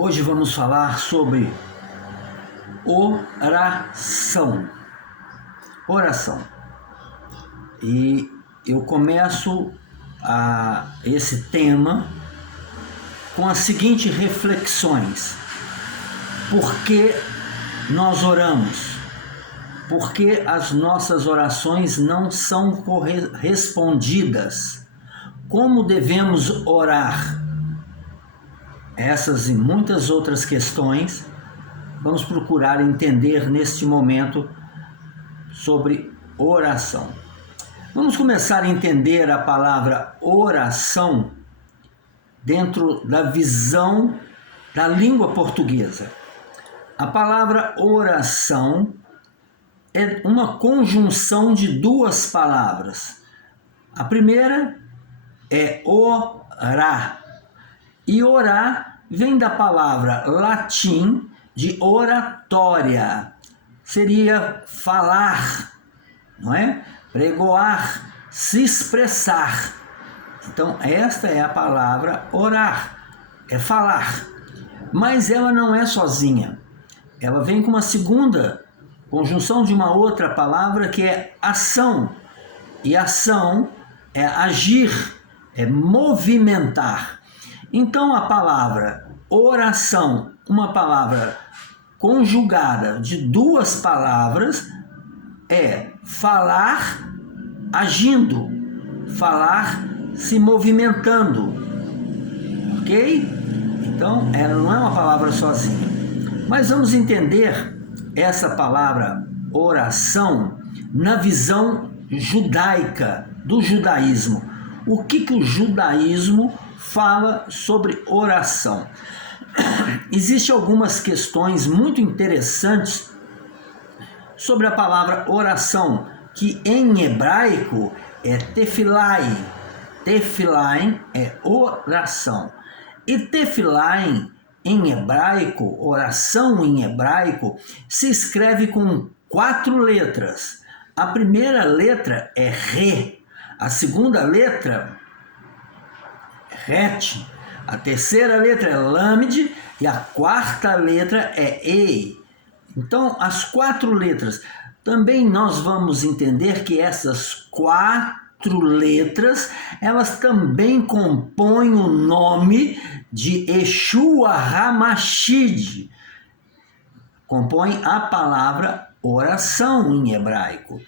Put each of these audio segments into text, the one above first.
Hoje vamos falar sobre oração. Oração. E eu começo esse tema com as seguintes reflexões. Por que nós oramos? Por que as nossas orações não são correspondidas? Como devemos orar? Essas e muitas outras questões vamos procurar entender neste momento sobre oração. Vamos começar a entender a palavra oração dentro da visão da língua portuguesa. A palavra oração é uma conjunção de duas palavras. A primeira é orar. E orar vem da palavra latim de oratória. Seria falar, não é? Pregoar, se expressar. Então, esta é a palavra orar, é falar. Mas ela não é sozinha. Ela vem com uma segunda conjunção de uma outra palavra que é ação. E ação é agir, é movimentar. Então, a palavra oração, uma palavra conjugada de duas palavras, é falar agindo, falar se movimentando, ok? Então, ela não é uma palavra sozinha. Mas vamos entender essa palavra oração na visão judaica, do judaísmo. O que o judaísmo fala sobre oração? Existem algumas questões muito interessantes sobre a palavra oração, que em hebraico é tefilai. Tefilai é oração. E tefilai em hebraico, oração em hebraico, se escreve com 4 letras. A primeira letra é Re, a segunda letra Het, a terceira letra é Lamed e a quarta letra é Ei. Então, as 4 letras. Também nós vamos entender que essas 4 letras, elas também compõem o nome de Yeshua HaMashiach. Compõem a palavra oração em hebraico.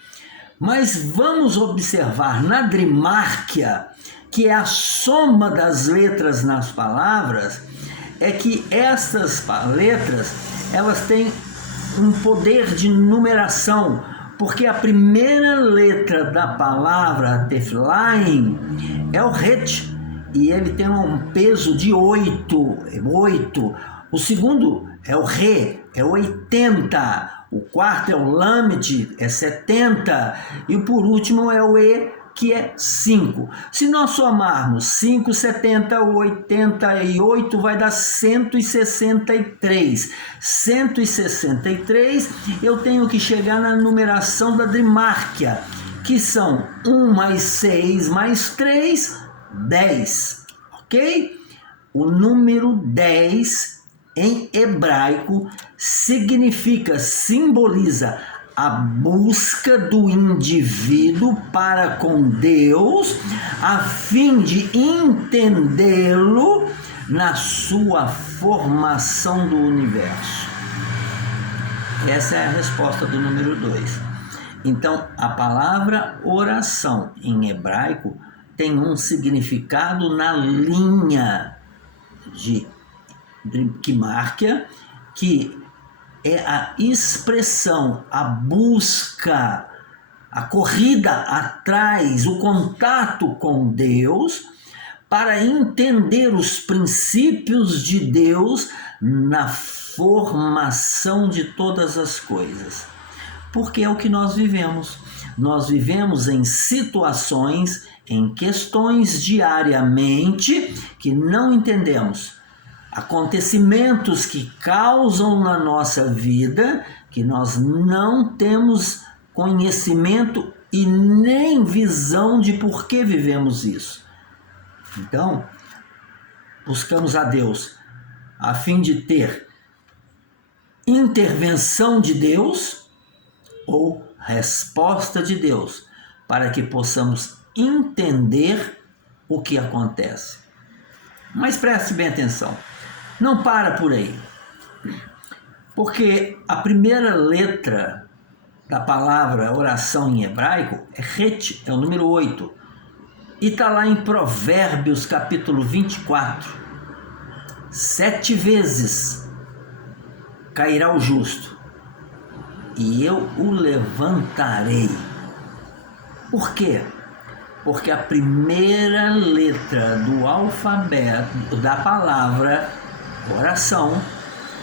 Mas vamos observar na Drimarquia, que é a soma das letras nas palavras, é que essas letras, elas têm um poder de numeração, porque a primeira letra da palavra Tefilai é o Het, e ele tem um peso de 8. O segundo é o Re, é 80. O quarto é o Lamed, é 70. E por último é o E, que é 5. Se nós somarmos 5, 70, 88, vai dar 163. 163, eu tenho que chegar na numeração da Drimarquia, que são 1 mais 6 mais 3, 10. Ok? O número 10 em hebraico simboliza a busca do indivíduo para com Deus, a fim de entendê-lo na sua formação do universo. Essa é a resposta do número 2. Então, a palavra oração em hebraico tem um significado na linha de Drimarquia, que é a expressão, a busca, a corrida atrás, o contato com Deus, para entender os princípios de Deus na formação de todas as coisas. Porque é o que nós vivemos. Nós vivemos em situações, em questões diariamente que não entendemos. Acontecimentos que causam na nossa vida, que nós não temos conhecimento e nem visão de por que vivemos isso. Então, buscamos a Deus a fim de ter intervenção de Deus ou resposta de Deus, para que possamos entender o que acontece. Mas preste bem atenção, não para por aí, porque a primeira letra da palavra oração em hebraico é het, é o número 8, e está lá em Provérbios capítulo 24, 7 vezes cairá o justo, e eu o levantarei. Por quê? Porque a primeira letra do alfabeto da palavra oração,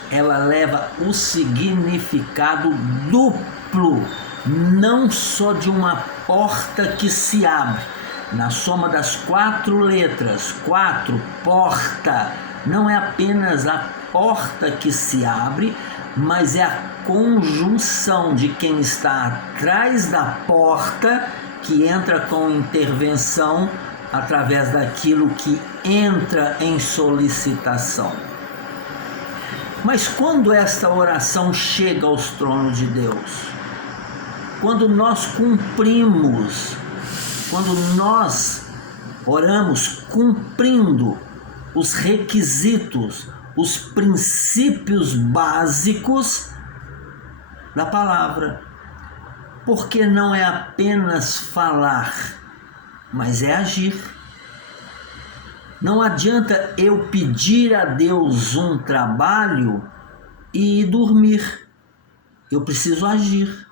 ela leva o significado duplo, não só de uma porta que se abre. Na soma das 4 letras, 4, porta, não é apenas a porta que se abre, mas é a conjunção de quem está atrás da porta que entra com intervenção através daquilo que entra em solicitação. Mas quando esta oração chega aos tronos de Deus, quando nós cumprimos, quando nós oramos cumprindo os requisitos, os princípios básicos da palavra, porque não é apenas falar, mas é agir. Não adianta eu pedir a Deus um trabalho e dormir. Eu preciso agir.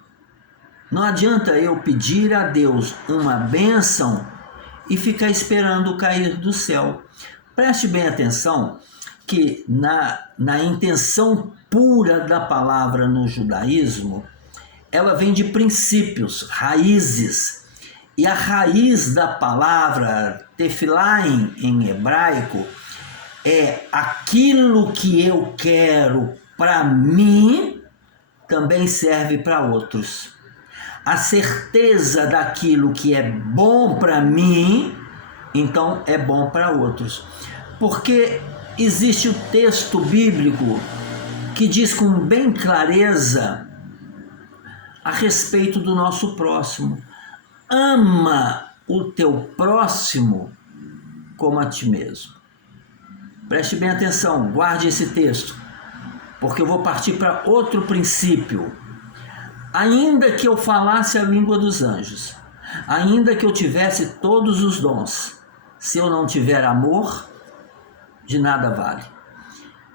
Não adianta eu pedir a Deus uma bênção e ficar esperando cair do céu. Preste bem atenção que na intenção pura da palavra no judaísmo, ela vem de princípios, raízes. E a raiz da palavra tefilaim em hebraico é aquilo que eu quero para mim também serve para outros. A certeza daquilo que é bom para mim, então é bom para outros. Porque existe o texto bíblico que diz com bem clareza a respeito do nosso próximo. Ama o teu próximo como a ti mesmo. Preste bem atenção, guarde esse texto, porque eu vou partir para outro princípio. Ainda que eu falasse a língua dos anjos, ainda que eu tivesse todos os dons, se eu não tiver amor, de nada vale.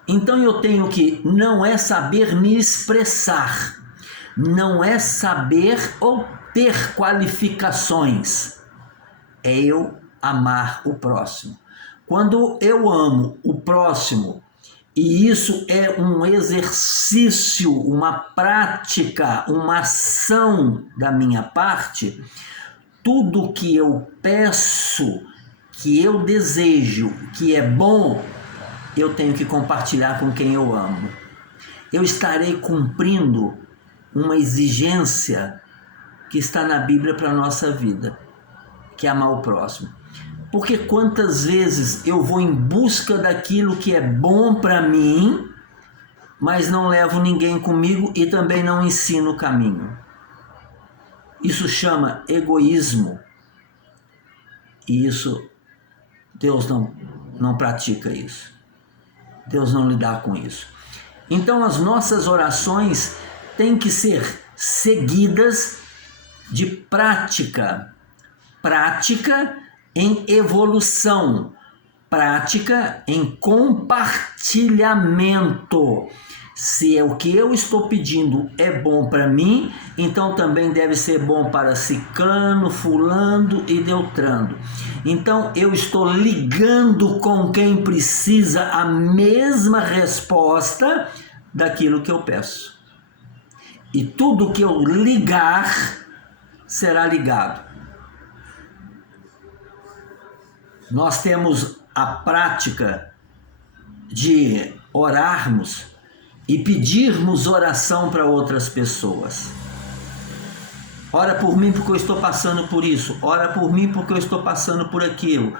Então eu tenho que, não é saber me expressar, não é saber ou ter qualificações, é eu amar o próximo. Quando eu amo o próximo, e isso é um exercício, uma prática, uma ação da minha parte, tudo que eu peço, que eu desejo, que é bom, eu tenho que compartilhar com quem eu amo. Eu estarei cumprindo uma exigência que está na Bíblia para a nossa vida, que é amar o próximo. Porque quantas vezes eu vou em busca daquilo que é bom para mim, mas não levo ninguém comigo e também não ensino o caminho. Isso chama egoísmo. E isso, Deus não pratica isso. Deus não lida com isso. Então as nossas orações têm que ser seguidas de prática. Prática em evolução, prática em compartilhamento. Se é o que eu estou pedindo é bom para mim, então também deve ser bom para ciclano, fulano e beltrano. Então eu estou ligando com quem precisa a mesma resposta daquilo que eu peço. E tudo que eu ligar será ligado. Nós temos a prática de orarmos e pedirmos oração para outras pessoas. Ora por mim porque eu estou passando por isso. Ora por mim porque eu estou passando por aquilo.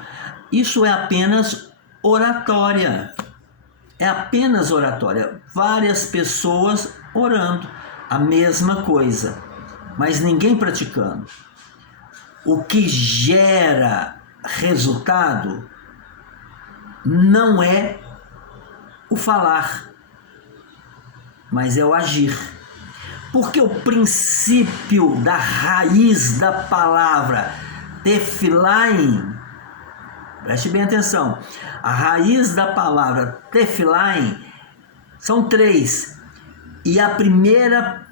Isso é apenas oratória. É apenas oratória. Várias pessoas orando a mesma coisa, mas ninguém praticando. O que gera resultado não é o falar, mas é o agir. Porque o princípio da raiz da palavra tefilain, preste bem atenção, a raiz da palavra tefilain são 3, e a primeira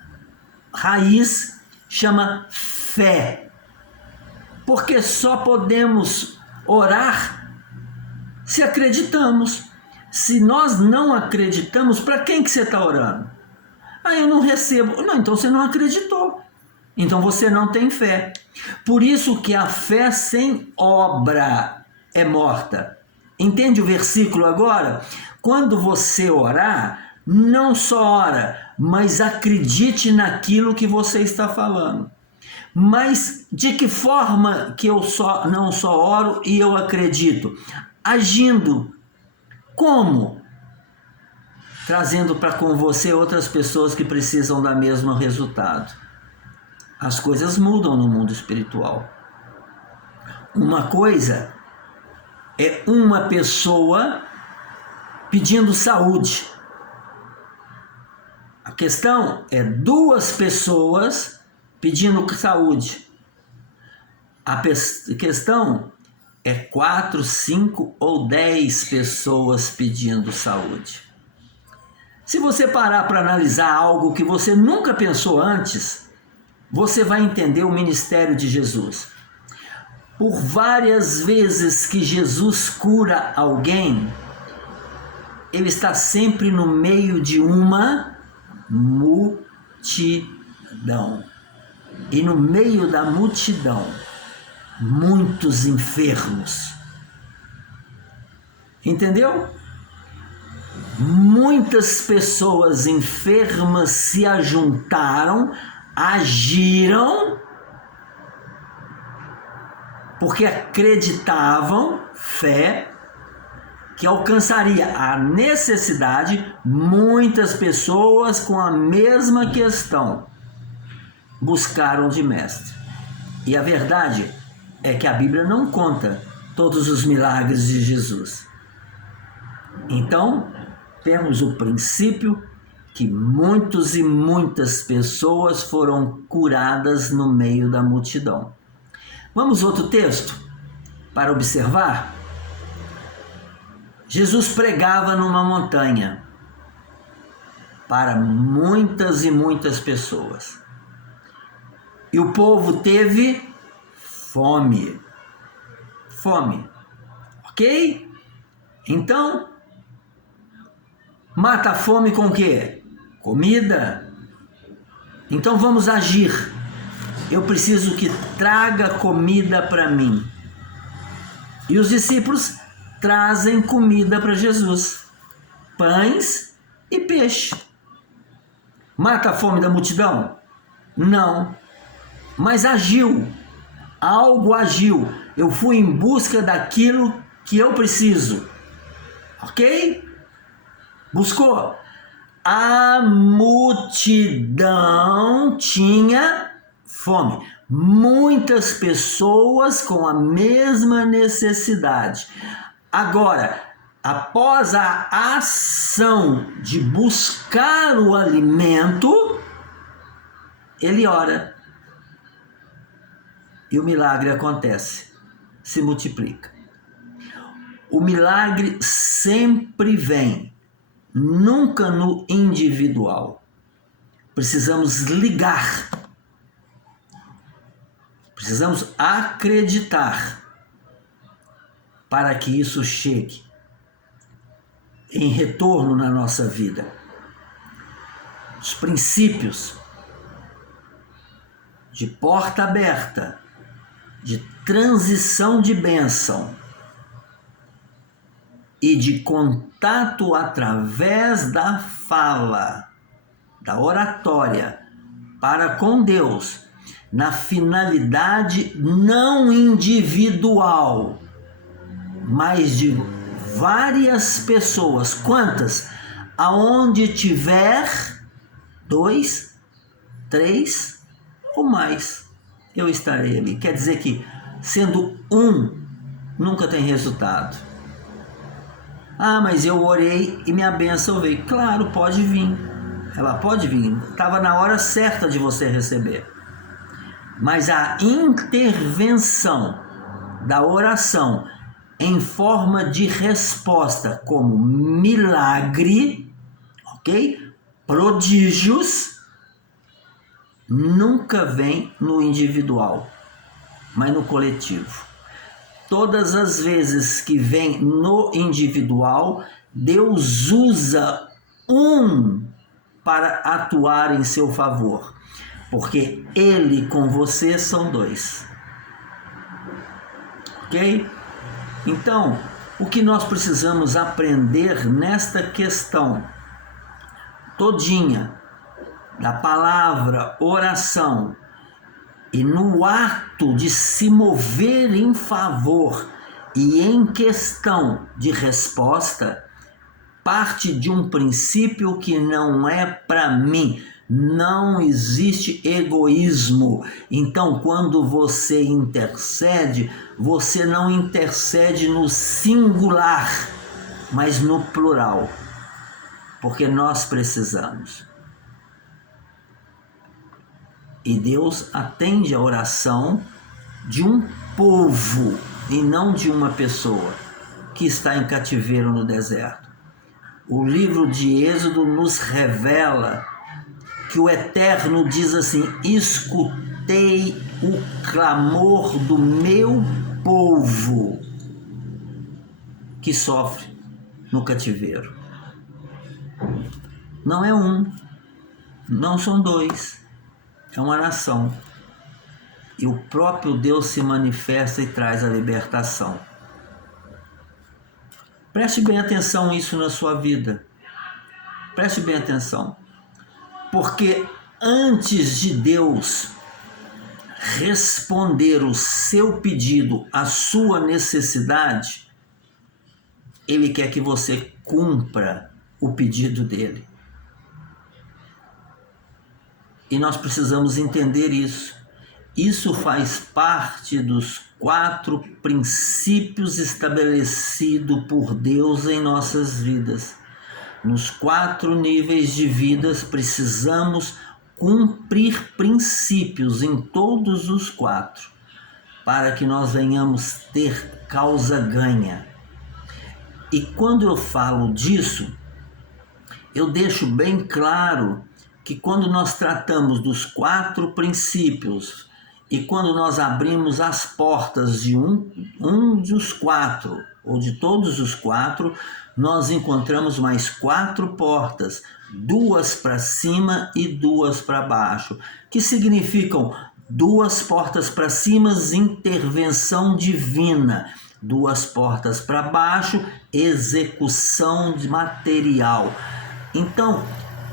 raiz chama fé, porque só podemos orar se acreditamos. Se nós não acreditamos, para quem que você está orando? Eu não recebo. Não, então você não acreditou. Então você não tem fé. Por isso que a fé sem obra é morta. Entende o versículo agora? Quando você orar, não só ora, mas acredite naquilo que você está falando. Mas de que forma que eu não só oro e eu acredito? Agindo. Como? Trazendo para com você outras pessoas que precisam do mesmo resultado. As coisas mudam no mundo espiritual. Uma coisa é uma pessoa pedindo saúde. A questão é 2 pessoas pedindo saúde. A questão é 4, 5 ou 10 pessoas pedindo saúde. Se você parar para analisar algo que você nunca pensou antes, você vai entender o ministério de Jesus. Por várias vezes que Jesus cura alguém, ele está sempre no meio de uma multidão. E no meio da multidão, muitos enfermos. Entendeu? Muitas pessoas enfermas se ajuntaram, agiram, porque acreditavam, fé, que alcançaria a necessidade. Muitas pessoas com a mesma questão buscaram de mestre. E a verdade é que a Bíblia não conta todos os milagres de Jesus. Então, temos o princípio que muitos e muitas pessoas foram curadas no meio da multidão. Vamos outro texto para observar? Jesus pregava numa montanha para muitas e muitas pessoas. E o povo teve fome. Fome. Ok? Então, mata a fome com o quê? Comida. Então vamos agir. Eu preciso que traga comida para mim. E os discípulos trazem comida para Jesus. Pães e peixe. Mata a fome da multidão? Não. Mas agiu. Algo agiu. Eu fui em busca daquilo que eu preciso. Ok? Buscou. A multidão tinha fome. Muitas pessoas com a mesma necessidade. Agora, após a ação de buscar o alimento, ele ora. E o milagre acontece, se multiplica. O milagre sempre vem, nunca no individual. Precisamos ligar. Precisamos acreditar para que isso chegue em retorno na nossa vida. Os princípios de porta aberta, de transição de bênção e de contato através da fala, da oratória para com Deus, na finalidade não individual, mas de várias pessoas. Quantas? Aonde tiver 2, 3 ou mais, eu estarei ali. Quer dizer que, sendo um, nunca tem resultado. Ah, mas eu orei e minha bênção veio. Claro, pode vir. Ela pode vir. Estava na hora certa de você receber. Mas a intervenção da oração em forma de resposta, como milagre, ok? Prodígios, nunca vem no individual, mas no coletivo. Todas as vezes que vem no individual, Deus usa um para atuar em seu favor, porque Ele com você são 2. Ok? Então, o que nós precisamos aprender nesta questão todinha da palavra oração e no ato de se mover em favor e em questão de resposta, parte de um princípio que não é para mim. Não existe egoísmo. Então, quando você intercede, você não intercede no singular, mas no plural, porque nós precisamos. E Deus atende a oração de um povo e não de uma pessoa que está em cativeiro no deserto. O livro de Êxodo nos revela que o Eterno diz assim: escutei o clamor do meu povo que sofre no cativeiro. Não é um, não são 2, é uma nação. E o próprio Deus se manifesta e traz a libertação. Preste bem atenção nisso na sua vida. Preste bem atenção. Porque antes de Deus responder o seu pedido, a sua necessidade, Ele quer que você cumpra o pedido dele. E nós precisamos entender isso. Isso faz parte dos 4 princípios estabelecidos por Deus em nossas vidas. Nos 4 níveis de vidas, precisamos cumprir princípios em todos os 4, para que nós venhamos ter causa ganha. E quando eu falo disso, eu deixo bem claro que quando nós tratamos dos 4 princípios e quando nós abrimos as portas de um dos 4, ou de todos os 4, nós encontramos mais 4 portas, 2 para cima e 2 para baixo, que significam 2 portas para cima, intervenção divina, 2 portas para baixo, execução de material. Então,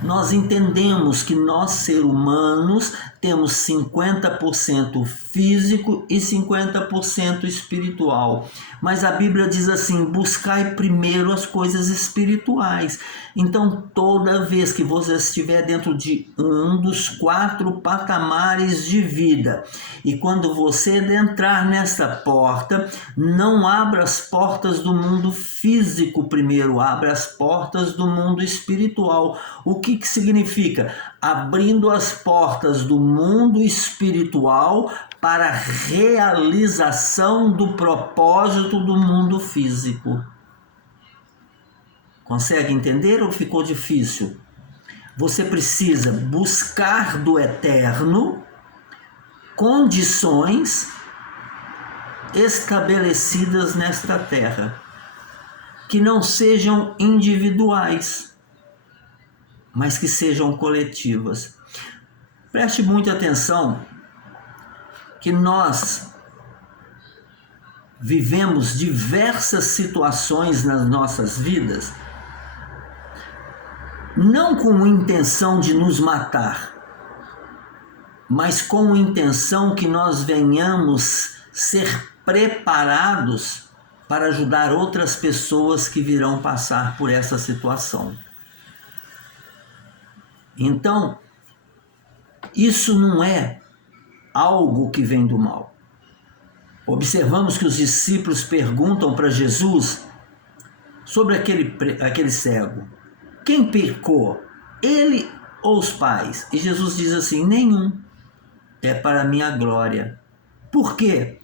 nós entendemos que nós, seres humanos, temos 50% físico e 50% espiritual. Mas a Bíblia diz assim: buscai primeiro as coisas espirituais. Então, toda vez que você estiver dentro de um dos 4 patamares de vida, e quando você entrar nesta porta, não abra as portas do mundo físico primeiro, abra as portas do mundo espiritual. O que significa? Abrindo as portas do mundo espiritual para a realização do propósito do mundo físico. Consegue entender ou ficou difícil? Você precisa buscar do Eterno condições estabelecidas nesta terra, que não sejam individuais, mas que sejam coletivas. Preste muita atenção que nós vivemos diversas situações nas nossas vidas, não com intenção de nos matar, mas com intenção que nós venhamos ser preparados para ajudar outras pessoas que virão passar por essa situação. Então, isso não é algo que vem do mal. Observamos que os discípulos perguntam para Jesus sobre aquele cego: quem pecou, ele ou os pais? E Jesus diz assim: nenhum, é para a minha glória. Por quê?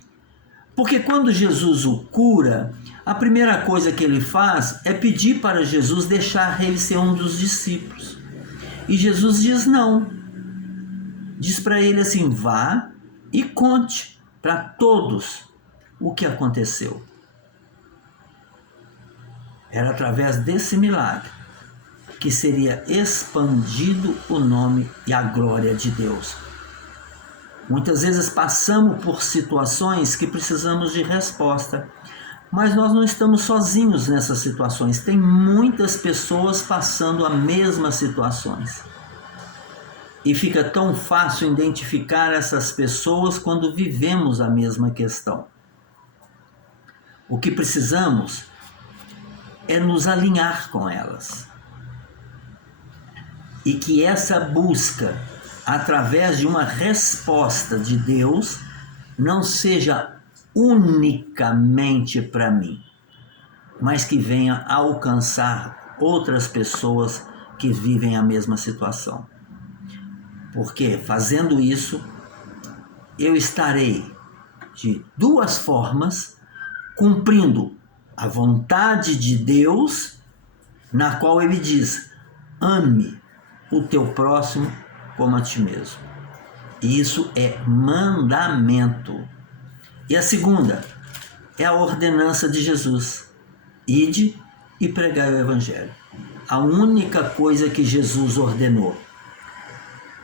Porque quando Jesus o cura, a primeira coisa que ele faz é pedir para Jesus deixar ele ser um dos discípulos. E Jesus diz não. Diz para ele assim: vá e conte para todos o que aconteceu. Era através desse milagre que seria expandido o nome e a glória de Deus. Muitas vezes passamos por situações que precisamos de resposta, mas nós não estamos sozinhos nessas situações. Tem muitas pessoas passando as mesmas situações. E fica tão fácil identificar essas pessoas quando vivemos a mesma questão. O que precisamos é nos alinhar com elas. E que essa busca, através de uma resposta de Deus, não seja unicamente para mim, mas que venha alcançar outras pessoas que vivem a mesma situação. Porque fazendo isso, eu estarei de duas formas cumprindo a vontade de Deus, na qual ele diz: ame o teu próximo como a ti mesmo. E isso é mandamento. E a segunda é a ordenança de Jesus: ide e pregai o evangelho. A única coisa que Jesus ordenou.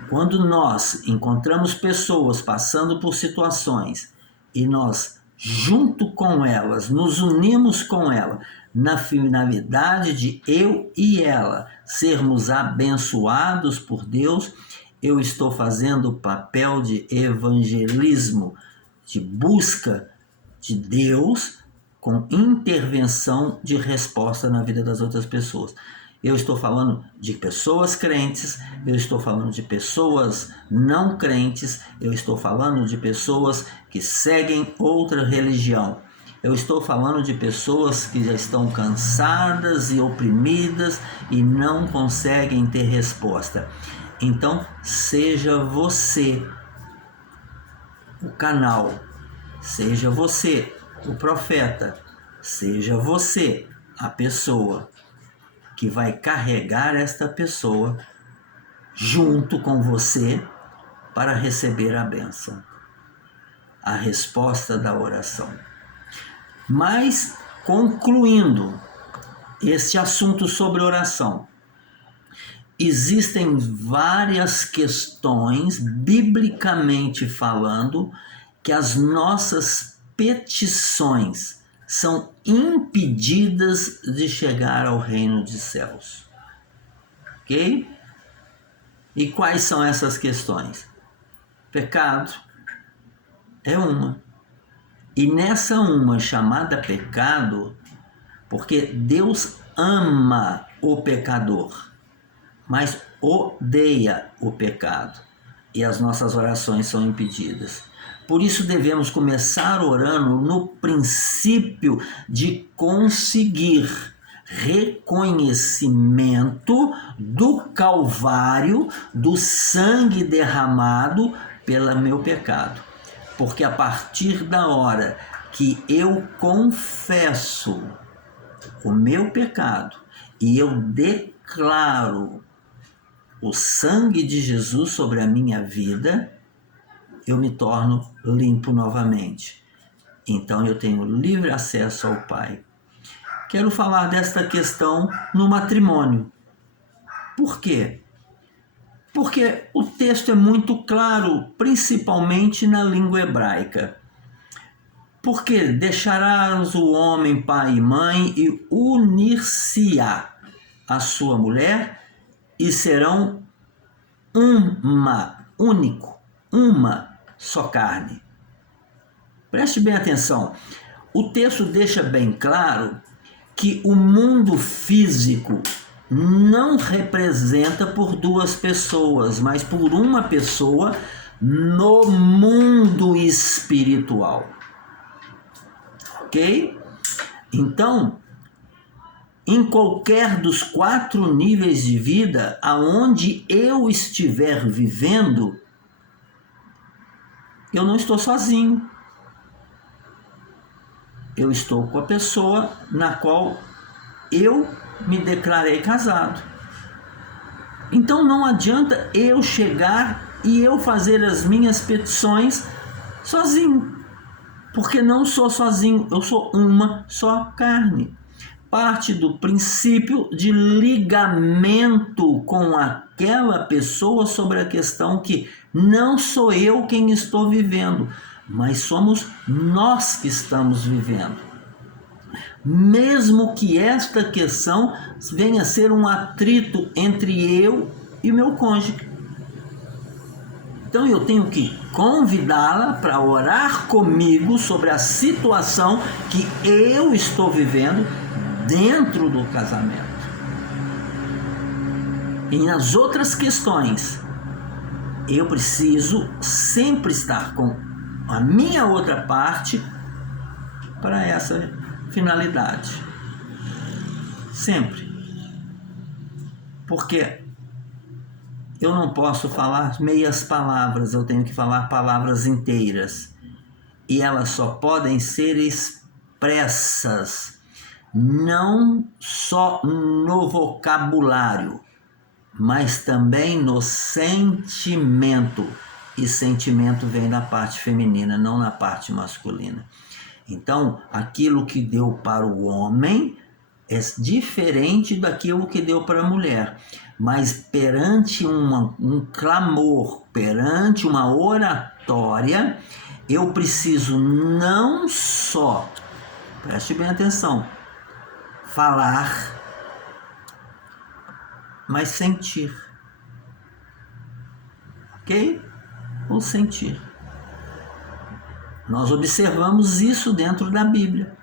Quando nós encontramos pessoas passando por situações e nós, junto com elas, nos unimos com ela, na finalidade de eu e ela sermos abençoados por Deus, eu estou fazendo o papel de evangelismo, de busca de Deus com intervenção de resposta na vida das outras pessoas. Eu estou falando de pessoas crentes, eu estou falando de pessoas não crentes, eu estou falando de pessoas que seguem outra religião. Eu estou falando de pessoas que já estão cansadas e oprimidas e não conseguem ter resposta. Então, seja você o canal, seja você o profeta, seja você a pessoa que vai carregar esta pessoa junto com você para receber a bênção, a resposta da oração. Mas, concluindo este assunto sobre oração, existem várias questões, biblicamente falando, que as nossas petições são impedidas de chegar ao reino dos céus. Ok? E quais são essas questões? Pecado é uma. E nessa uma chamada pecado, porque Deus ama o pecador, mas odeia o pecado. E as nossas orações são impedidas. Por isso devemos começar orando no princípio de conseguir reconhecimento do Calvário, do sangue derramado pelo meu pecado. Porque a partir da hora que eu confesso o meu pecado e eu declaro o sangue de Jesus sobre a minha vida, eu me torno limpo novamente. Então eu tenho livre acesso ao Pai. Quero falar desta questão no matrimônio. Por quê? Porque o texto é muito claro, principalmente na língua hebraica. Porque deixarás o homem pai e mãe e unir-se-á a sua mulher e serão uma só carne. Preste bem atenção. o texto deixa bem claro que o mundo físico não representa por duas pessoas, mas por uma pessoa no mundo espiritual. Ok? Então, em qualquer dos 4 níveis de vida, aonde eu estiver vivendo, eu não estou sozinho. Eu estou com a pessoa na qual eu me declarei casado. Então não adianta eu chegar e eu fazer as minhas petições sozinho, porque não sou sozinho, eu sou uma só carne. Parte do princípio de ligamento com aquela pessoa sobre a questão que não sou eu quem estou vivendo, mas somos nós que estamos vivendo. Mesmo que esta questão venha a ser um atrito entre eu e meu cônjuge. Então eu tenho que convidá-la para orar comigo sobre a situação que eu estou vivendo dentro do casamento. E nas outras questões, eu preciso sempre estar com a minha outra parte para essa finalidade. Sempre. Porque eu não posso falar meias palavras, eu tenho que falar palavras inteiras. E elas só podem ser expressas não só no vocabulário, mas também no sentimento. E sentimento vem da parte feminina, não na parte masculina. Então, aquilo que deu para o homem é diferente daquilo que deu para a mulher. Mas perante um clamor, perante uma oratória, eu preciso não só, preste bem atenção, falar, mas sentir. Ok? Ou sentir. Nós observamos isso dentro da Bíblia.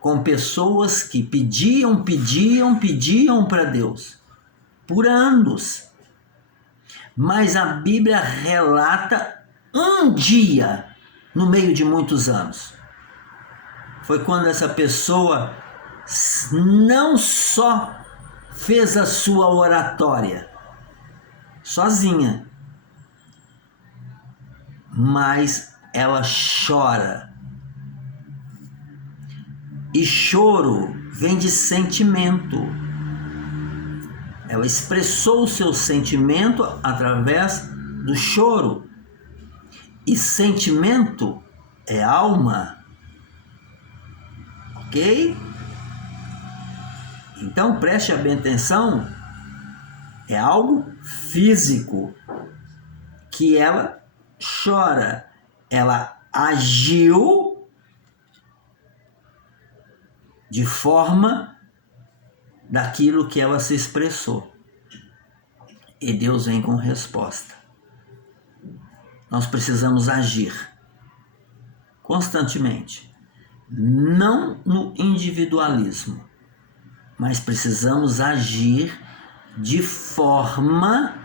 Com pessoas que pediam para Deus. Por anos. Mas a Bíblia relata um dia no meio de muitos anos. Foi quando essa pessoa não só fez a sua oratória sozinha, mas ela chora. E choro vem de sentimento. Ela expressou o seu sentimento através do choro. E sentimento é alma. Ok? Então preste bem atenção. É algo físico que ela chora. Ela agiu de forma daquilo que ela se expressou. E Deus vem com resposta. Nós precisamos agir constantemente. Não no individualismo, mas precisamos agir de forma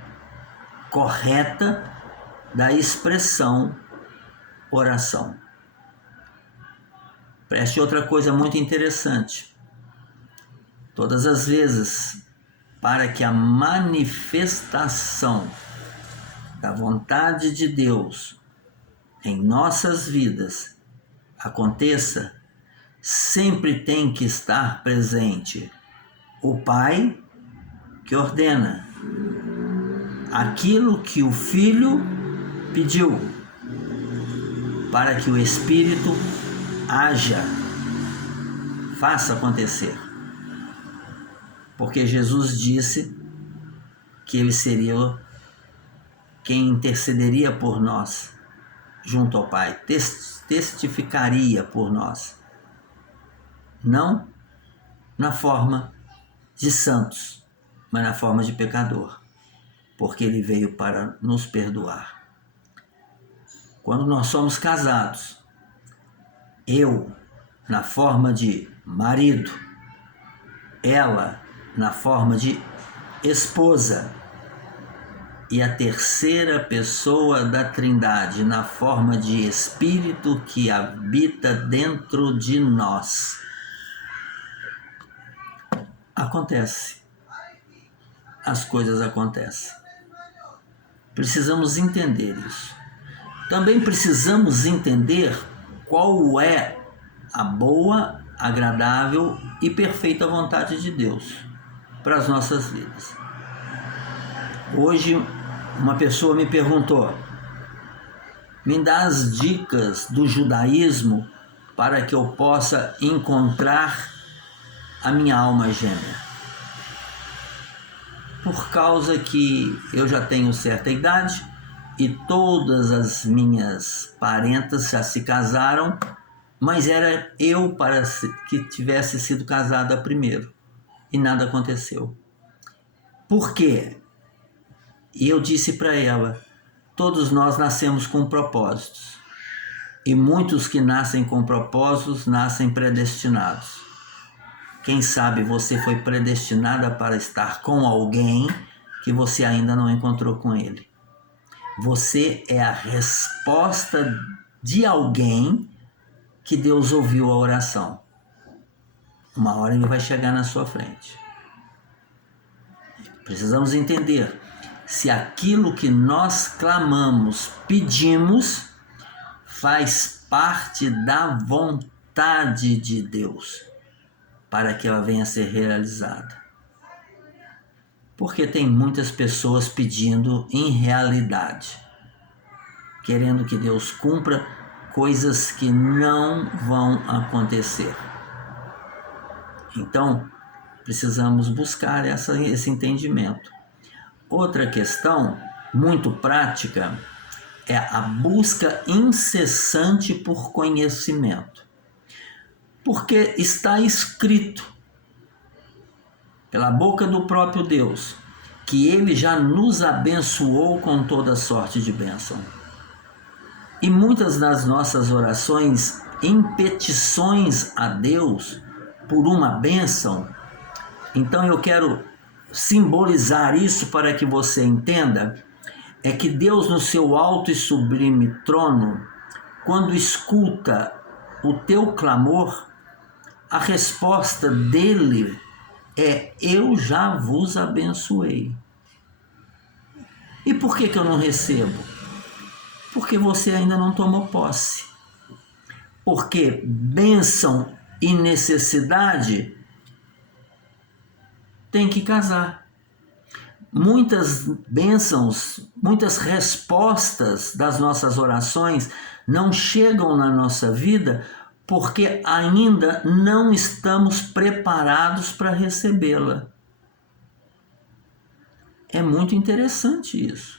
correta da expressão oração. Preste outra coisa muito interessante. Todas as vezes, para que a manifestação da vontade de Deus em nossas vidas aconteça, sempre tem que estar presente o Pai que ordena aquilo que o Filho pediu, para que o Espírito haja, faça acontecer. Porque Jesus disse que Ele seria quem intercederia por nós junto ao Pai, testificaria por nós, não na forma de santos, mas na forma de pecador, porque Ele veio para nos perdoar. Quando nós somos casados, eu na forma de marido, ela na forma de esposa, e a terceira pessoa da Trindade na forma de Espírito que habita dentro de nós. Acontece. As coisas acontecem. Precisamos entender isso. Também precisamos entender qual é a boa, agradável e perfeita vontade de Deus para as nossas vidas. Hoje, uma pessoa me perguntou: me dá as dicas do judaísmo para que eu possa encontrar a minha alma gêmea. Por causa que eu já tenho certa idade e todas as minhas parentas já se casaram, mas era eu para que tivesse sido casada primeiro e nada aconteceu. Por quê? E eu disse para ela: todos nós nascemos com propósitos, e muitos que nascem com propósitos nascem predestinados. Quem sabe você foi predestinada para estar com alguém que você ainda não encontrou com ele. Você é a resposta de alguém que Deus ouviu a oração. Uma hora ele vai chegar na sua frente. Precisamos entender se aquilo que nós clamamos, pedimos, faz parte da vontade de Deus para que ela venha a ser realizada. Porque tem muitas pessoas pedindo irrealidade, querendo que Deus cumpra coisas que não vão acontecer. Então, precisamos buscar esse entendimento. Outra questão muito prática é a busca incessante por conhecimento. Porque está escrito pela boca do próprio Deus que Ele já nos abençoou com toda sorte de bênção. E muitas das nossas orações em petições a Deus por uma bênção, então eu quero simbolizar isso para que você entenda, é que Deus no seu alto e sublime trono, quando escuta o teu clamor, a resposta dele é: eu já vos abençoei. E por que eu não recebo? Porque você ainda não tomou posse. Porque bênção e necessidade tem que casar. Muitas bênçãos, muitas respostas das nossas orações não chegam na nossa vida porque ainda não estamos preparados para recebê-la. É muito interessante isso.